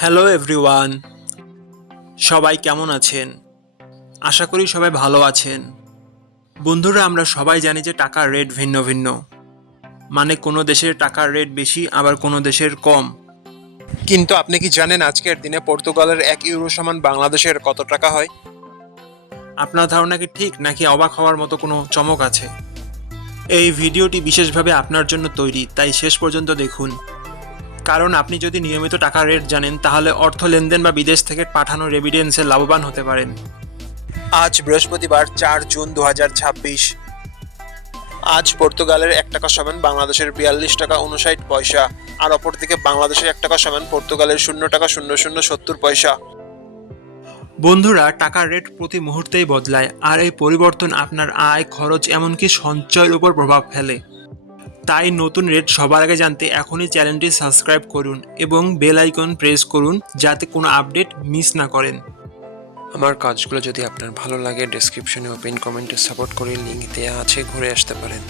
Hello everyone, সবাই কেমন আছেন? আশা করি সবাই ভালো আছেন। বন্ধুরা, আমরা সবাই জানি যে টাকার রেট ভিন্ন ভিন্ন। মানে কোনো দেশের টাকার রেট বেশি, আবার কোনো দেশের কম। কিন্তু আপনি কি জানেন আজকের দিনে পর্তুগালের 1 ইউরো সমান বাংলাদেশের কত টাকা হয়? আপনার ধারণা কি ঠিক, নাকি অবাক হওয়ার মতো কোনো চমক আছে? এই ভিডিওটি বিশেষভাবে আপনার জন্য তৈরি, তাই শেষ পর্যন্ত দেখুন। কারণ আপনি যদি নিয়মিত টাকার রেট জানেন, তাহলে অর্থ লেনদেন বা বিদেশ থেকে পাঠানো রেমিটেন্সে লাভবান হতে পারেন। আজ বৃহস্পতিবার 4 জুন 2026। আজ পর্তুগালের 1 টাকা সমান বাংলাদেশের 42 টাকা 59 পয়সা, আর অপরদিকে বাংলাদেশের 1 টাকা সমান পর্তুগালের 0 টাকা 0070 পয়সা। বন্ধুরা, টাকার রেট প্রতি মুহূর্তেই বদলায়, আর এই পরিবর্তন আপনার আয়, খরচ, এমনকি সঞ্চয়ের উপর প্রভাব ফেলে। তাই নতুন রেট সবার আগে জানতে এখনই চ্যানেলটি সাবস্ক্রাইব করুন এবং বেল আইকন প্রেস করুন, যাতে কোনো আপডেট মিস না করেন। আমার কাজগুলো যদি আপনার ভালো লাগে, ডেসক্রিপশনে ও পিন কমেন্টে সাপোর্ট করে লিঙ্ক দেওয়া আছে, ঘুরে আসতে পারেন।